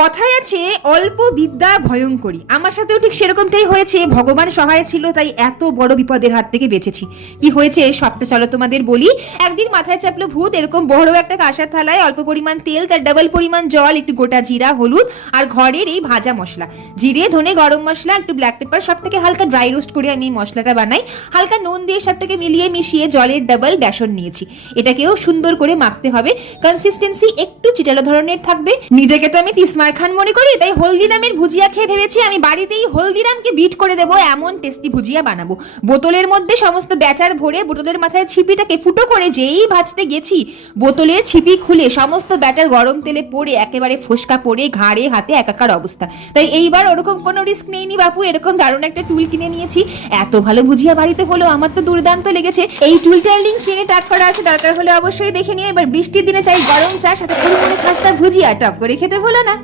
কথায় আছে অল্প বিদ্যা ভয়ঙ্করী। আমার সাথেও ঠিক সেরকমটাই হয়েছে। ভগবান সহায় ছিল, তাই এত বড় বিপদের হাত থেকে বেঁচেছি। কি হয়েছে সবটা চলো তোমাদের বলি। একদিন মাথায় চাপলো ভূত। এরকম বড় একটা কাঁসার থালায় অল্প পরিমাণ তেল, তার ডাবল পরিমাণ জল, একটু গোটা জিরা, হলুদ আর ঘরের এই ভাজা মশলা, জিরে, ধনে, গরম মশলা, একটু ব্ল্যাক পেপার, সবটাকে হালকা ড্রাই রোস্ট করে আমি এই মশলাটা বানাই। হালকা নুন দিয়ে সবটাকে মিলিয়ে মিশিয়ে জলের ডাবল বেসন নিয়েছি। এটাকেও সুন্দর করে মাখতে হবে। কনসিস্টেন্সি একটু চিটালো ধরনের থাকবে। নিজেকে তো আমি তিসমার খান মনে করি, তাই হলদিরামের ভুজিয়া খেয়ে ভেবেছি আমি বাড়িতেই হলদিরামকে বিট করে দেবো, এমন টেস্টি ভুজিয়া বানাবো। বোতলের মধ্যে সমস্ত ব্যাটার ভরে বোতলের মাথায় ছিপিটাকে ফুটো করে যেই ভাজতে গেছি, বোতলের ছিপি খুলে সমস্ত ব্যাটার গরম তেলে পড়ে একেবারে ফোসকা পড়ে ঘাড়ে হাতে একাকার অবস্থা। তাই এইবার ওরকম কোনো রিস্ক নেইনি বাপু, এরকম দারুণ একটা টুল কিনে নিয়েছি। এত ভালো ভুজিয়া বাড়িতে হলো, আমার তো দুর্দান্ত লেগেছে। এই টুলটার লিঙ্ক স্ক্রিনে ট্যাগ করা আছে, দরকার হলে অবশ্যই দেখে নিও। এবার বৃষ্টির দিনে চাই গরম চা, সাথে পরিমাণে খাস্তা ভুজিয়া, টপ করে খেতে ভুলো না।